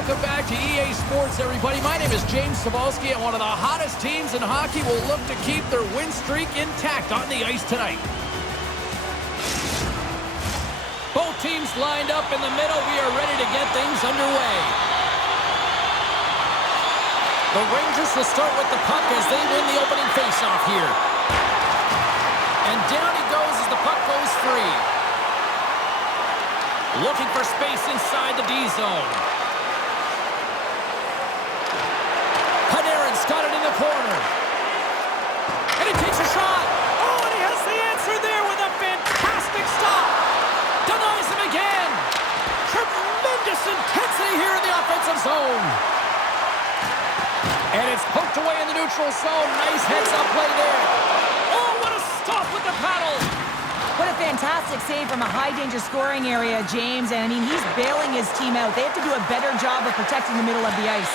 welcome back to EA Sports, everybody. My name is James Cybulski, and one of the hottest teams in hockey will look to keep their win streak intact on the ice tonight. Both teams lined up in the middle. We are ready to get things underway. The Rangers will start with the puck as they win the opening faceoff here. And down he goes as the puck goes free. Looking for space inside the D zone. Amerant's got it in the corner. And he takes a shot. Oh, and he has the answer there with a fantastic stop. Denies him again. Tremendous intensity here in the offensive zone. And it's poked away in the neutral zone. Nice heads-up play there. Oh, what a stop with the paddle. What a fantastic save from a high-danger scoring area, James. And, I mean, he's bailing his team out. They have to do a better job of protecting the middle of the ice.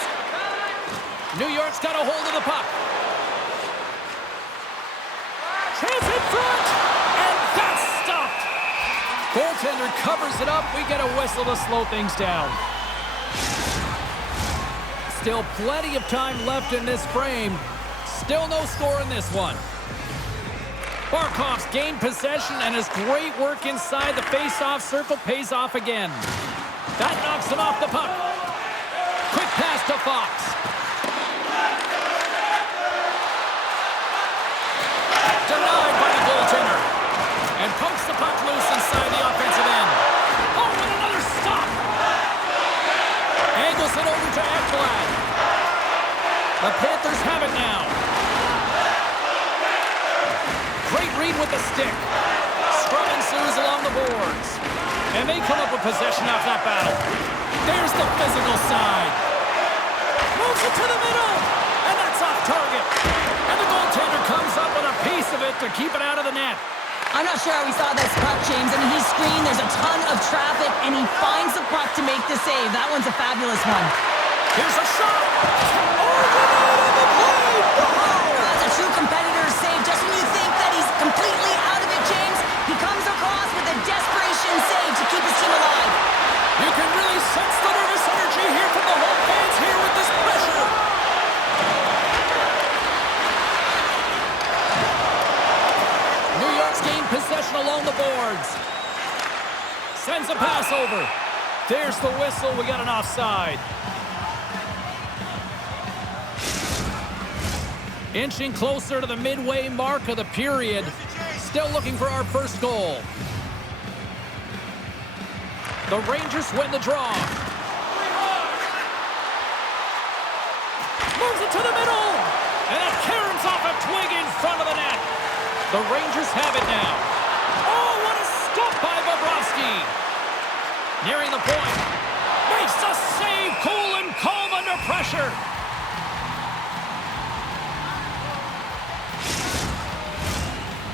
New York's got a hold of the puck. Chance in front. And that's stopped. Goaltender covers it up. We get a whistle to slow things down. Still plenty of time left in this frame. Still no score in this one. Barkov's gained possession, and his great work inside the face-off circle pays off again. That knocks him off the puck. Quick pass to Fox. Denied by the goaltender. And pokes the puck loose inside the offensive end. Oh, and another stop. Angles it over to Ekblad. The Panthers have it now. Great read with the stick. Scrum ensues along the boards. And they come up with possession off that battle. There's the physical side. Moves it to the middle. And that's off target. And the goaltender comes up with a piece of it to keep it out of the net. I'm not sure how we saw this puck, James. I mean, he's screened. There's a ton of traffic, and he finds the puck to make the save. That one's a fabulous one. Here's a shot. Oh, denied on the play. That's a true competitor's save. Just when you think that he's completely out of it, James, he comes across with a desperation save to keep his team alive. You can really sense the nervous energy here from the home fans here with this pressure. New York's gained possession along the boards. Sends a pass over. There's the whistle. We got an offside. Inching closer to the midway mark of the period. Still looking for our first goal. The Rangers win the draw. Moves it to the middle. And it caroms off a twig in front of the net. The Rangers have it now. Oh, what a stop by Bobrovsky. Nearing the point. Makes a save, cool and calm under pressure.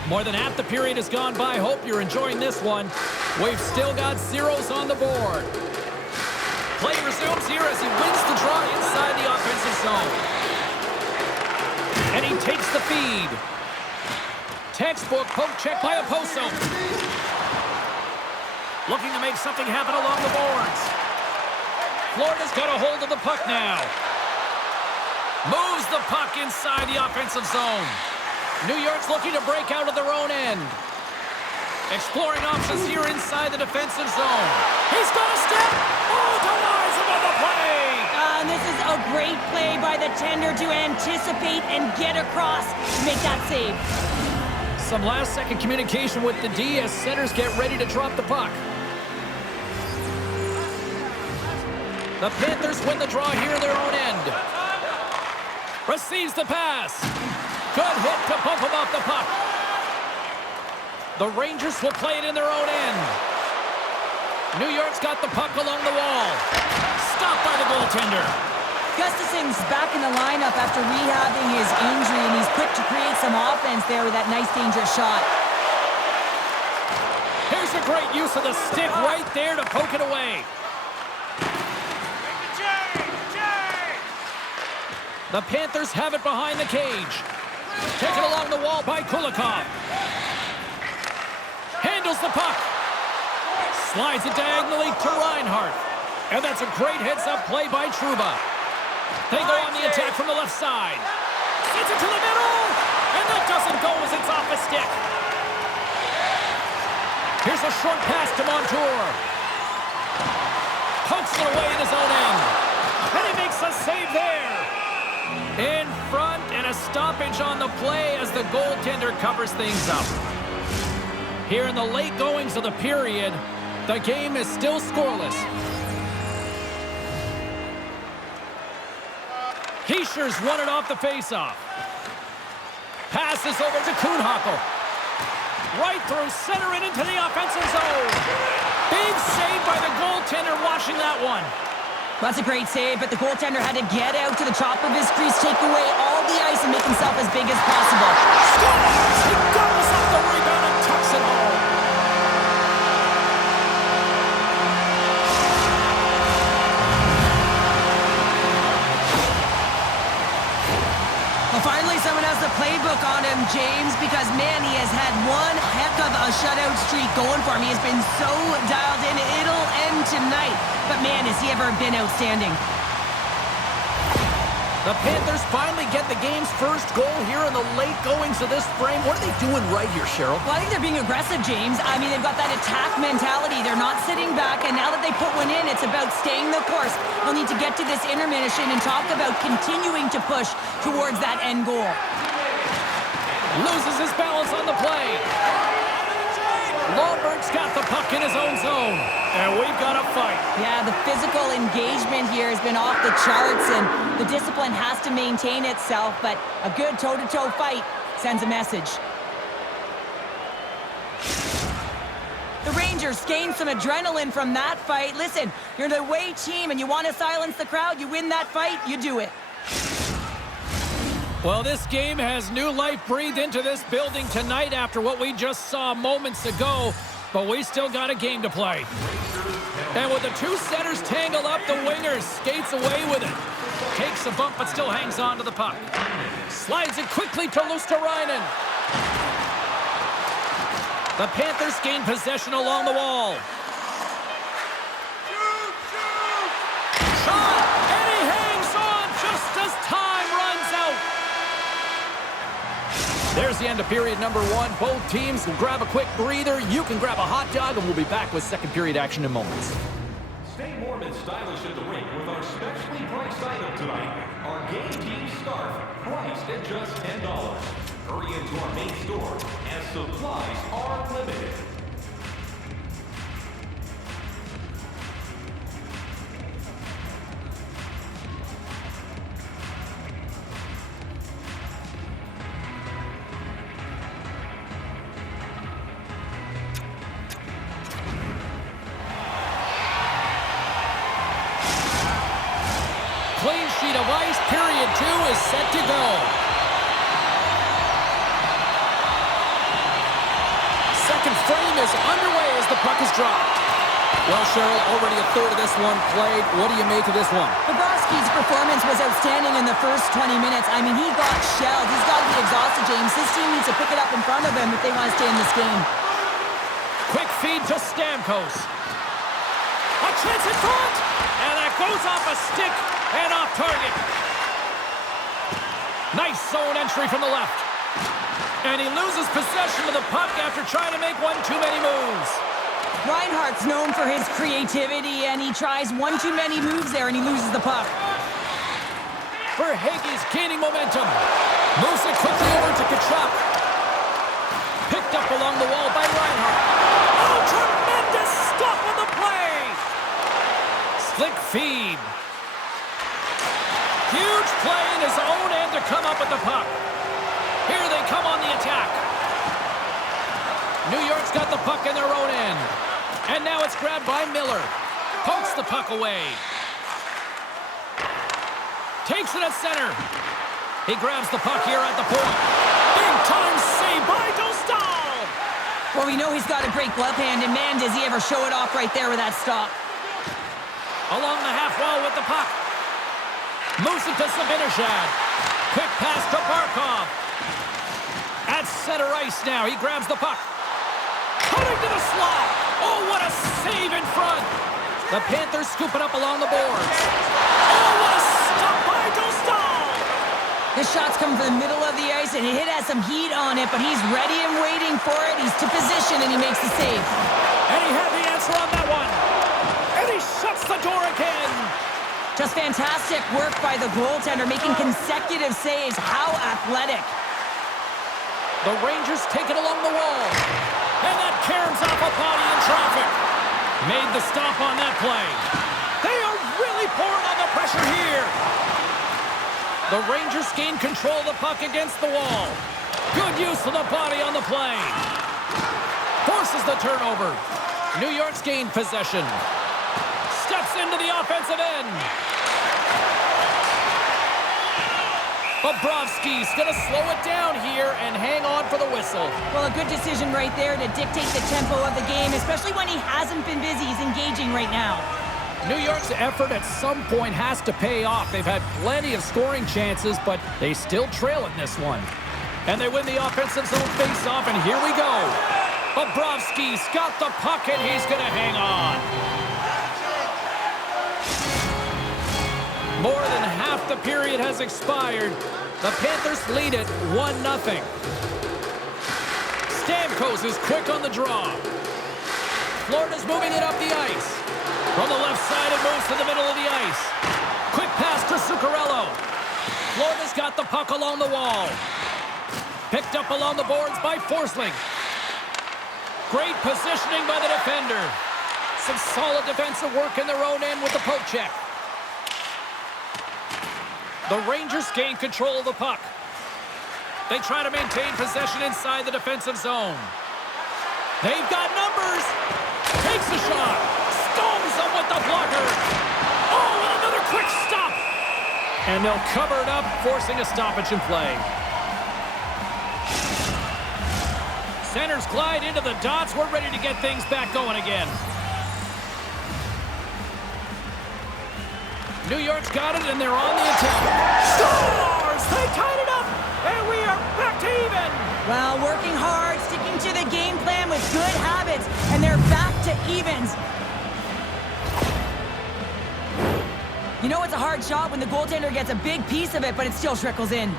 More than half the period has gone by. Hope you're enjoying this one. We've still got zeros on the board. Play resumes here as he wins the draw inside the offensive zone. And he takes the feed. Textbook poke check by Oposo. Looking to make something happen along the boards. Florida's got a hold of the puck now. Moves the puck inside the offensive zone. New York's looking to break out of their own end. Exploring options here inside the defensive zone. He's got a step. Oh, denies him on the play. And this is a great play by the tender to anticipate and get across to make that save. Some last-second communication with the D as centers get ready to drop the puck. The Panthers win the draw here in their own end. Receives the pass. Good hit to bump him off the puck. The Rangers will play it in their own end. New York's got the puck along the wall. Stopped by the goaltender. Gustafson's back in the lineup after rehabbing his injury, and he's quick to create some offense there with that nice, dangerous shot. Here's a great use of the stick right there to poke it away. The Panthers have it behind the cage. Taken along the wall by Kulikov. Handles the puck. Slides it diagonally to Reinhart. And that's a great heads-up play by Trouba. They go on the attack from the left side. Sends it to the middle, and that doesn't go as it's off the stick. Here's a short pass to Montour. Pokes it away in his own end. And he makes a save there. In front, and a stoppage on the play as the goaltender covers things up. Here in the late goings of the period, the game is still scoreless. Hischier's won it off the faceoff. Passes over to Kühnhackl. Right through center and into the offensive zone. Big save by the goaltender watching that one. That's a great save, but the goaltender had to get out to the top of his crease, take away all the ice, and make himself as big as possible. Scores! He goes off the rebound and tucks it home. Well, finally, someone has the playbook on him, James, because, man, he has had one heck of a shutout streak going for him. He has been so dialed in. It'll end tonight. But, man, has he ever been outstanding. The Panthers finally get the game's first goal here in the late goings of this frame. What are they doing right here, Cheryl? Well, I think they're being aggressive, James. I mean, they've got that attack mentality. They're not sitting back, and now that they put one in, it's about staying the course. They'll need to get to this intermission and talk about continuing to push towards that end goal. Loses his balance on the play. Lomberg's got the puck in his own zone, and we've got a fight. Yeah, the physical engagement here has been off the charts, and the discipline has to maintain itself, but a good toe-to-toe fight sends a message. The Rangers gained some adrenaline from that fight. Listen, you're the away team, and you want to silence the crowd. You win that fight, you do it. Well, this game has new life breathed into this building tonight after what we just saw moments ago, but we still got a game to play. And with the two centers tangled up, the winger skates away with it. Takes a bump, but still hangs on to the puck. Slides it quickly to Luosterainen. The Panthers gain possession along the wall. Shot! And he hangs on just as time runs out. There's the end of period number one. Both teams will grab a quick breather. You can grab a hot dog, and we'll be back with second period action in moments. Stay warm and stylish at the rink with our specially priced item tonight. Our game team scarf, priced at just $10. Hurry into our main store as supplies are limited. Clean sheet of ice. Period two is set to go. Second frame is underway as the puck is dropped. Well, Cheryl, already a third of this one played. What do you make of this one? Bobrovsky's performance was outstanding in the first 20 minutes. I mean, he got shelled. He's got to be exhausted, James. His team needs to pick it up in front of him if they want to stay in this game. Quick feed to Stamkos. A chance in front! And that goes off a stick and off target. Nice zone entry from the left. And he loses possession of the puck after trying to make one too many moves. Reinhart's known for his creativity, and he tries one too many moves there, and he loses the puck. Verhaeghe's gaining momentum. Moves it quickly over to Tkachuk. Picked up along the wall by Reinhart. Oh, tremendous stop on the play! Slick feed. Huge play in his own end to come up with the puck. Here they come on the attack. New York's got the puck in their own end. And now it's grabbed by Miller. Pokes the puck away. Takes it at center. He grabs the puck here at the point. Big time save by Dostal. Well, we know he's got a great glove hand, and man, does he ever show it off right there with that stop. Along the half wall with the puck. Moves it to Zibanejad. Quick pass to Barkov. At center ice now. He grabs the puck. Cutting to the slot. Oh, what a save in front. The Panthers scoop it up along the boards. Oh, what a stop by Dostal! This shot's coming from the middle of the ice, and it has some heat on it, but he's ready and waiting for it. He's to position, and he makes the save. And he had the answer on that one. And he shuts the door again. Just fantastic work by the goaltender, making consecutive saves. How athletic. The Rangers take it along the wall. And that caroms off a body in traffic. Made the stop on that play. They are really pouring on the pressure here. The Rangers gain control of the puck against the wall. Good use of the body on the play. Forces the turnover. New York's gained possession. Steps into the offensive end. Bobrovsky's going to slow it down here and hang on for the whistle. Well, a good decision right there to dictate the tempo of the game, especially when he hasn't been busy. He's engaging right now. New York's effort at some point has to pay off. They've had plenty of scoring chances, but they still trail in this one. And they win the offensive zone face-off, and here we go. Bobrovsky's got the puck, and he's going to hang on. More than half the period has expired. The Panthers lead it 1-0. Stamkos is quick on the draw. Florida's moving it up the ice. From the left side, it moves to the middle of the ice. Quick pass to Zuccarello. Florida's got the puck along the wall. Picked up along the boards by Forsling. Great positioning by the defender. Some solid defensive work in their own end with the poke check. The Rangers gain control of the puck. They try to maintain possession inside the defensive zone. They've got numbers. Takes a shot. Stones up with the blocker. Oh, and another quick stop. And they'll cover it up, forcing a stoppage in play. Centers glide into the dots. We're ready to get things back going again. New York's got it, and they're on the attack. Scores! They tied it up, and we are back to even. Well, working hard, sticking to the game plan with good habits, and they're back to evens. You know it's a hard shot when the goaltender gets a big piece of it, but it still trickles in.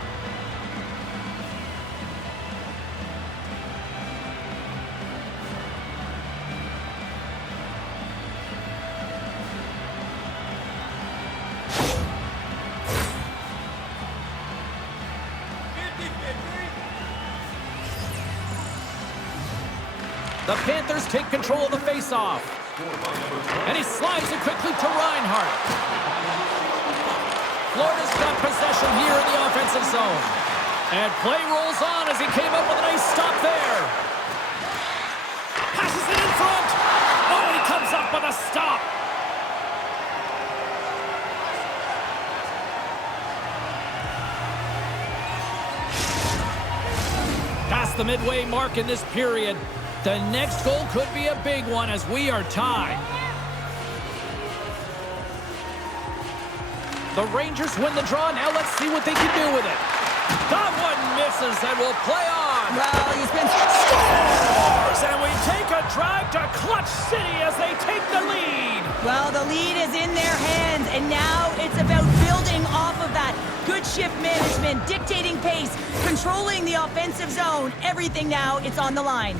The Panthers take control of the face-off. And he slides it quickly to Reinhart. Florida's got possession here in the offensive zone. And play rolls on as he came up with a nice stop there. Passes it in front. Oh, and he comes up with a stop. Past the midway mark in this period. The next goal could be a big one as we are tied. The Rangers win the draw. Now let's see what they can do with it. That one misses and will play on. Well, he's been... Scores! And we take a drive to Clutch City as they take the lead. Well, the lead is in their hands, and now it's about building off of that. Good shift management, dictating pace, controlling the offensive zone. Everything now, it's on the line.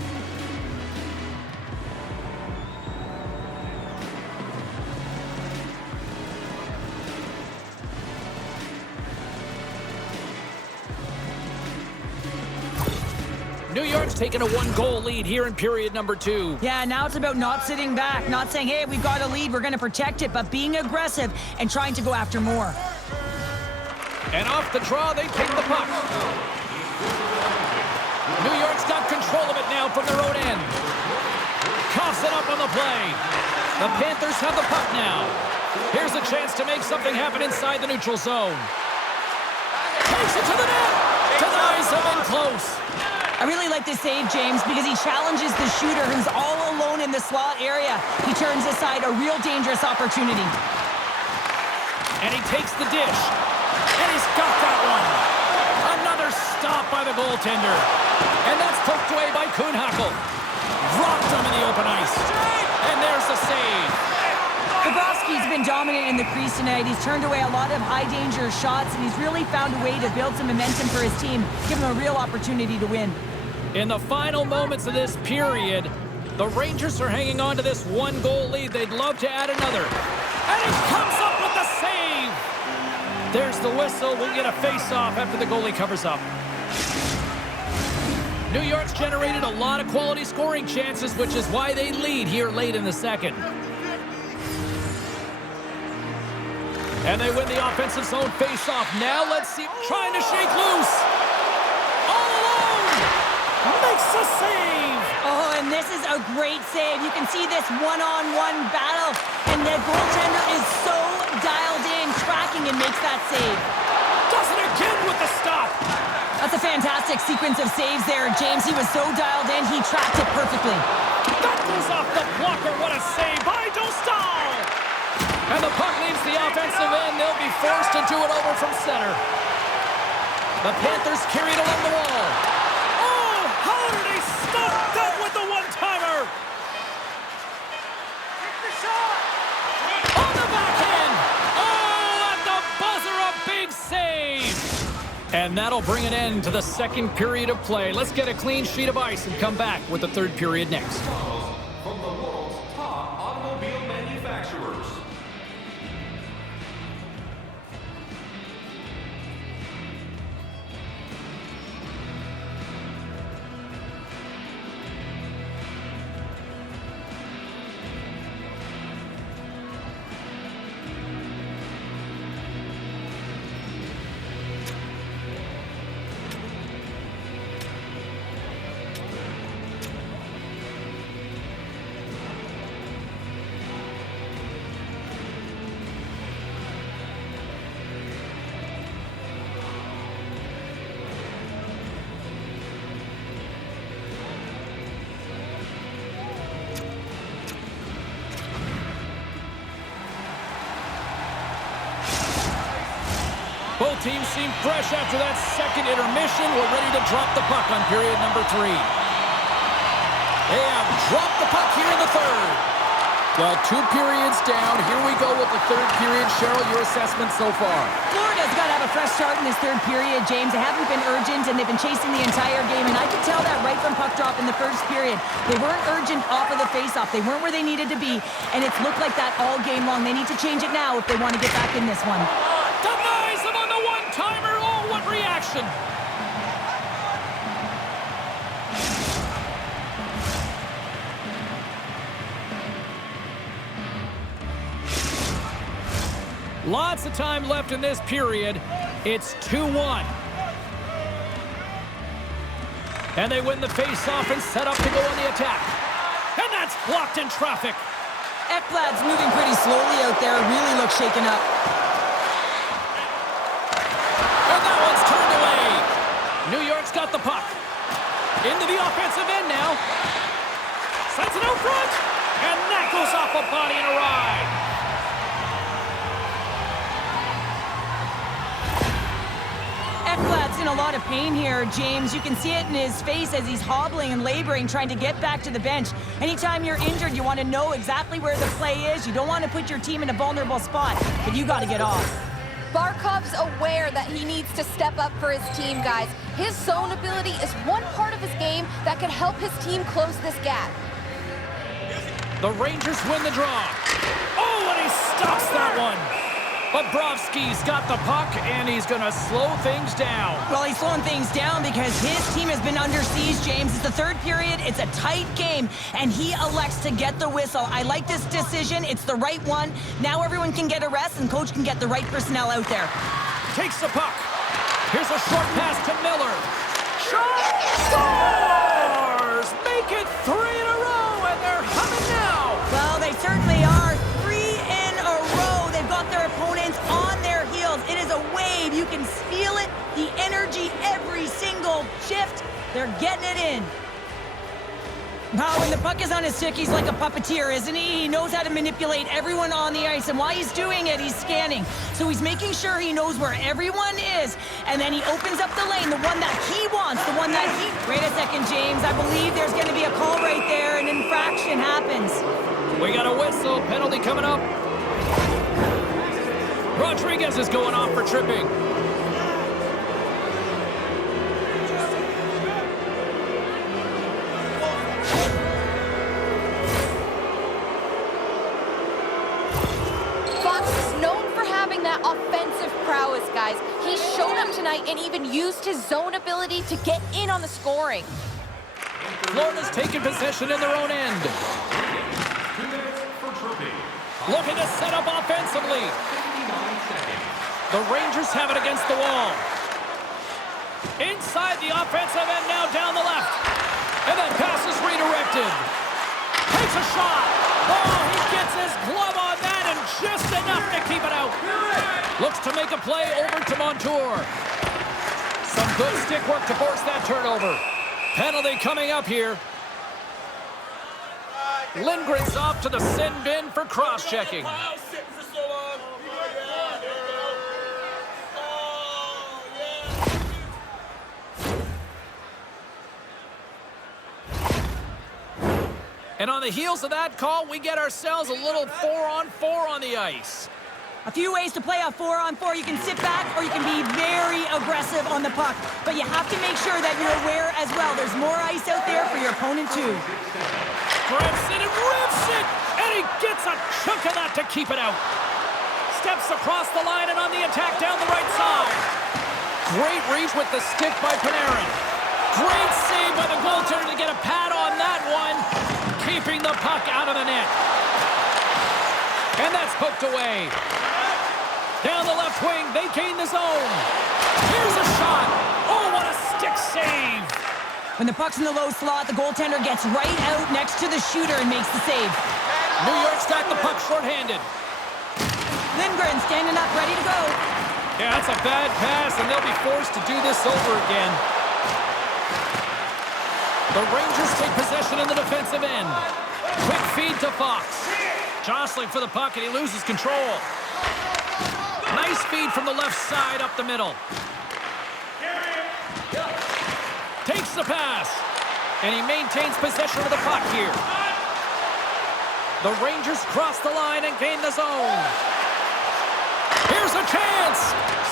New York's taken a one-goal lead here in period number 2. Yeah, now it's about not sitting back, not saying, hey, we've got a lead, we're going to protect it, but being aggressive and trying to go after more. And off the draw, they take the puck. New York's got control of it now from their own end. Coughs it up on the play. The Panthers have the puck now. Here's a chance to make something happen inside the neutral zone. Takes it to the net. Denies him in close. I really like this save, James, because he challenges the shooter who's all alone in the slot area. He turns aside a real dangerous opportunity. And he takes the dish. And he's got that one. Another stop by the goaltender. And that's poked away by Kühnhackl. Rocked him in the open ice. And there's the save. The been dominant in the crease tonight. He's turned away a lot of high-danger shots, and he's really found a way to build some momentum for his team, give him a real opportunity to win. In the final moments of this period, the Rangers are hanging on to this one-goal lead. They'd love to add another. And he comes up with the save! There's the whistle. We'll get a face-off after the goalie covers up. New York's generated a lot of quality scoring chances, which is why they lead here late in the second. And they win the offensive zone face-off. Now let's see, trying to shake loose. All alone! Makes the save! Oh, and this is a great save. You can see this one-on-one battle, and the goaltender is so dialed in, tracking, and makes that save. Does it again with the stop! That's a fantastic sequence of saves there, James. He was so dialed in, he tracked it perfectly. That goes off the blocker. What a save by Dostal! And the puck leaves the offensive end. They'll be forced to do it over from center. The Panthers carry it along the wall. Oh, how did he stop that with the one-timer? Take the shot! On the backhand! Oh, at the buzzer, a big save! And that'll bring an end to the second period of play. Let's get a clean sheet of ice and come back with the third period next. From the world's top automobile manufacturers. Both teams seem fresh after that second intermission. We're ready to drop the puck on period number 3. They have dropped the puck here in the third. Well, 2 periods down. Here we go with the third period. Cheryl, your assessment so far? Florida's got to have a fresh start in this third period, James. They haven't been urgent, and they've been chasing the entire game, and I could tell that right from puck drop in the first period. They weren't urgent off of the faceoff. They weren't where they needed to be, and it's looked like that all game long. They need to change it now if they want to get back in this one. Denies him on the one-timer. Oh, what reaction! Lots of time left in this period. It's 2-1. And they win the face-off and set up to go on the attack. And that's blocked in traffic. Ekblad's moving pretty slowly out there. Really looks shaken up. And that one's turned away. New York's got the puck. Into the offensive end now. Sends it out front. And that goes off a body and a ride. Ekblad's in a lot of pain here, James. You can see it in his face as he's hobbling and laboring, trying to get back to the bench. Anytime you're injured, you want to know exactly where the play is. You don't want to put your team in a vulnerable spot, but you got to get off. Barkov's aware that he needs to step up for his team, guys. His zone ability is one part of his game that can help his team close this gap. The Rangers win the draw. Oh, and he stops that one. Bobrovsky's got the puck, and he's going to slow things down. Well, he's slowing things down because his team has been under siege, James. It's the third period. It's a tight game, and he elects to get the whistle. I like this decision. It's the right one. Now everyone can get a rest, and coach can get the right personnel out there. Takes the puck. Here's a short pass to Miller. Shot! Scores! Make it 3 in a row, and they're humming now. Well, they certainly are. 3 in a row. They've got their opponents on their heels. It is a wave. You can feel it, the energy every single shift. They're getting it in. Now, when the puck is on his stick, he's like a puppeteer, isn't he? He knows how to manipulate everyone on the ice, and while he's doing it, he's scanning. So he's making sure he knows where everyone is, and then he opens up the lane, the one that he wants, the one that he... Wait a second, James. I believe there's going to be a call right there. An infraction happens. We got a whistle. Penalty coming up. Rodriguez is going off for tripping. Fox is known for having that offensive prowess, guys. He's shown up tonight and even used his zone ability to get in on the scoring. Florida's taken possession in their own end. Looking to set up offensively. The Rangers have it against the wall. Inside the offensive end now down the left. And that pass is redirected. Takes a shot. Oh, he gets his glove on that and just enough to keep it out. Looks to make a play over to Montour. Some good stick work to force that turnover. Penalty coming up here. Lindgren's off to the sin bin for cross-checking. And on the heels of that call, we get ourselves a little 4-on-4 on the ice. A few ways to play a 4-on-4. You can sit back or you can be very aggressive on the puck. But you have to make sure that you're aware as well. There's more ice out there for your opponent too. Grabs it and rips it! And he gets a chunk of that to keep it out. Steps across the line and on the attack down the right side. Great reach with the stick by Panarin. Great save by the goaltender to get a pad on that one. Keeping the puck out of the net. And that's poked away. Down the left wing, they gain the zone. Here's a shot. Oh, what a stick save. When the puck's in the low slot, the goaltender gets right out next to the shooter and makes the save. New York's got the puck shorthanded. Lindgren standing up, ready to go. Yeah, that's a bad pass, and they'll be forced to do this over again. The Rangers take possession in the defensive end. Quick feed to Fox. Jostling for the puck, and he loses control. Nice feed from the left side up the middle. Takes the pass, and he maintains possession of the puck here. The Rangers cross the line and gain the zone. Here's a chance.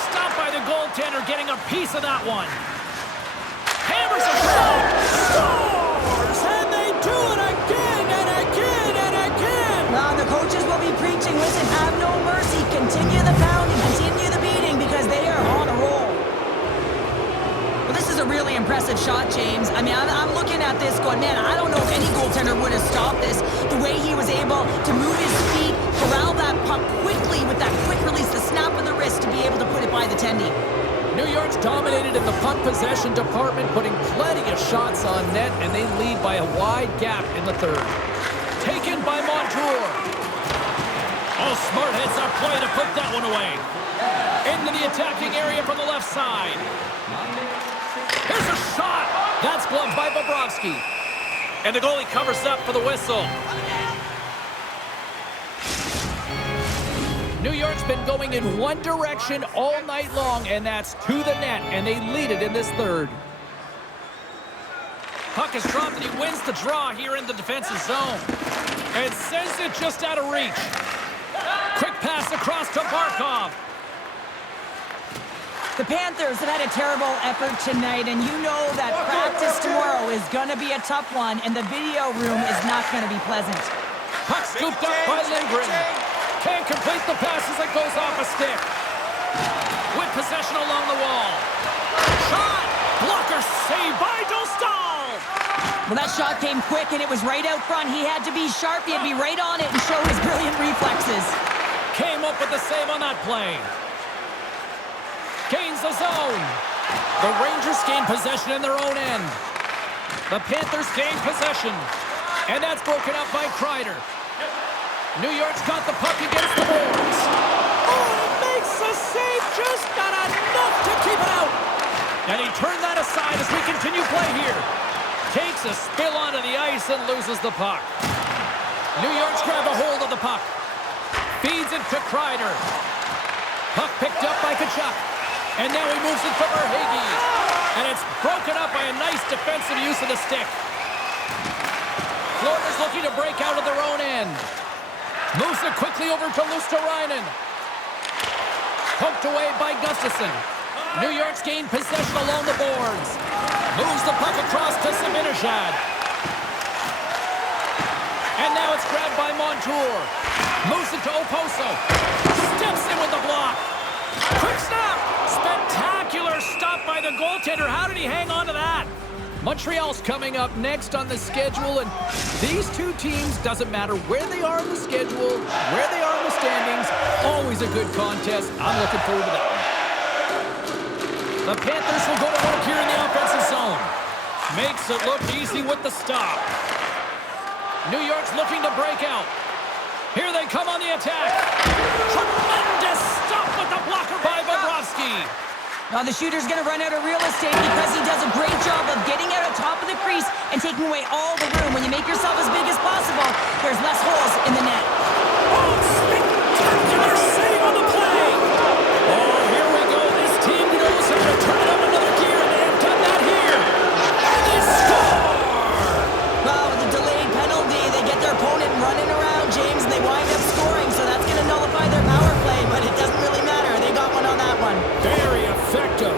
Stopped by the goaltender, getting a piece of that one. Hammers a shot. Scores! And they do it again and again and again. Now the coaches will be preaching, listen, have no mercy. Continue the pounding, continue the beating because they are on a roll. Well, this is a really impressive shot, James. I mean, I'm looking at this going, man, I don't know if any goaltender would have stopped this. The way he was able to move his feet, corral that puck quickly with that quick release, the snap of the wrist to be able to put it by the tendy. New York's dominated in the puck possession department, putting plenty of shots on net, and they lead by a wide gap in the third. Taken by Montour. Oh, smart heads-up play to put that one away. Into the attacking area from the left side. Here's a shot. That's gloved by Bobrovsky. And the goalie covers up for the whistle. New York's been going in one direction all night long, and that's to the net, and they lead it in this third. Puck is dropped, and he wins the draw here in the defensive zone. And sends it just out of reach. Quick pass across to Barkov. The Panthers have had a terrible effort tonight, and you know that practice tomorrow is going to be a tough one, and the video room is not going to be pleasant. Puck scooped up by Lindgren. Can't complete the pass as it goes off a stick. With possession along the wall. Shot! Blocker save by Dostal! Well, that shot came quick, and it was right out front. He had to be sharp. He had to be right on it and show his brilliant reflexes. Came up with the save on that play. Gains the zone. The Rangers gain possession in their own end. The Panthers gain possession. And that's broken up by Kreider. New York's got the puck against the boards. Oh, it makes the save, just not enough to keep it out. And he turned that aside as we continue play here. Takes a spill onto the ice and loses the puck. New York's grabbed a hold of the puck. Feeds it to Kreider. Puck picked up by Kachuk. And now he moves it to Verhaeghe. And it's broken up by a nice defensive use of the stick. Florida's looking to break out of their own end. Moves it quickly over to Luosterainen. Poked away by Gustafsson. New York's gained possession along the boards. Moves the puck across to Zibanejad. And now it's grabbed by Montour. Moves it to Oposo. Steps in with the block. Quick snap. Spectacular stop by the goaltender. How did he hang on to that? Montreal's coming up next on the schedule, and these two teams, doesn't matter where they are in the schedule, where they are in the standings, always a good contest. I'm looking forward to that one. The Panthers will go to work here in the offensive zone. Makes it look easy with the stop. New York's looking to break out. Here they come on the attack. Tremendous stop with the blocker by Bobrovsky. Now the shooter's going to run out of real estate because he does a great job of getting out on top of the crease and taking away all the room. When you make yourself as big as possible, there's less holes in the net. Oh, spectacular save on the play. Oh, here we go. This team knows how to turn up another gear, and they have done that here. And they score! Well, with the delayed penalty, they get their opponent running around, James, and they wind up scoring, so that's going to nullify their power play, but it doesn't really matter. They got one on that one. Very effective.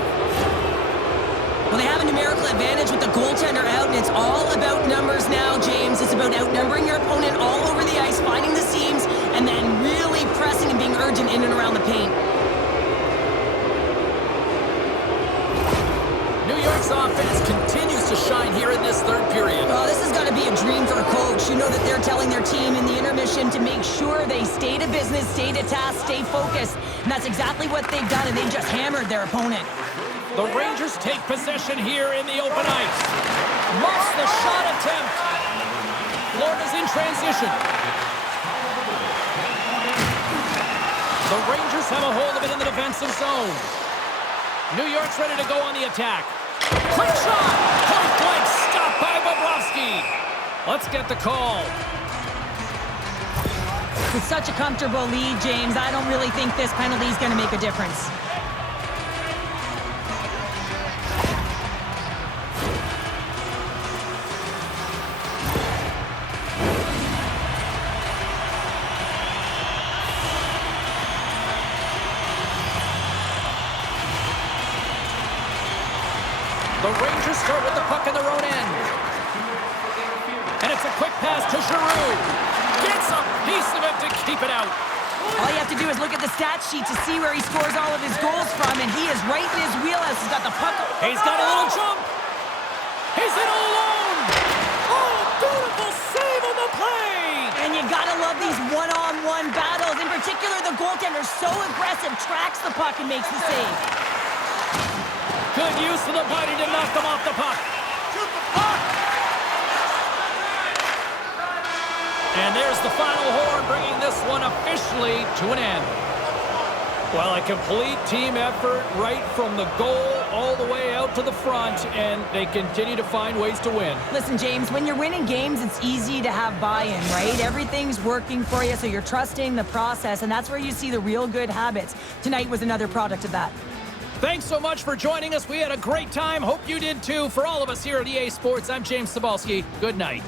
Well, they have a numerical advantage with the goaltender out, and it's all about numbers now, James. It's about outnumbering your opponent all over the ice, finding the seams, and then really pressing and being urgent in and around the paint. New York's offense continues to shine here in this third period. Well, this has got to be a dream for a coach. You know that they're telling their team in the intermission to make sure they stay to business, stay to task, stay focused. And that's exactly what they've done, and they just hammered their opponent. The Rangers take possession here in the open ice. Muffs the shot attempt. Florida's in transition. The Rangers have a hold of it in the defensive zone. New York's ready to go on the attack. Quick shot! Point blank stop by Bobrovsky. Let's get the call. With such a comfortable lead, James, I don't really think this penalty is going to make a difference. The Rangers start with the puck in their own end. And it's a quick pass to Giroux. Gets a piece of it to keep it out. All you have to do is look at the stat sheet to see where he scores all of his goals from, and he is right in his wheelhouse. He's got the puck. He's got a little jump. He's in all alone. Oh, beautiful save on the play. And you gotta love these one-on-one battles. In particular, the goaltender so aggressive, tracks the puck and makes the save. Good use of the body to knock them off the puck. Shoot the puck! And there's the final horn, bringing this one officially to an end. Well, a complete team effort right from the goal all the way out to the front, and they continue to find ways to win. Listen, James, when you're winning games, it's easy to have buy-in, right? Everything's working for you, so you're trusting the process, and that's where you see the real good habits. Tonight was another product of that. Thanks so much for joining us. We had a great time. Hope you did too. For all of us here at EA Sports, I'm James Cybulski. Good night.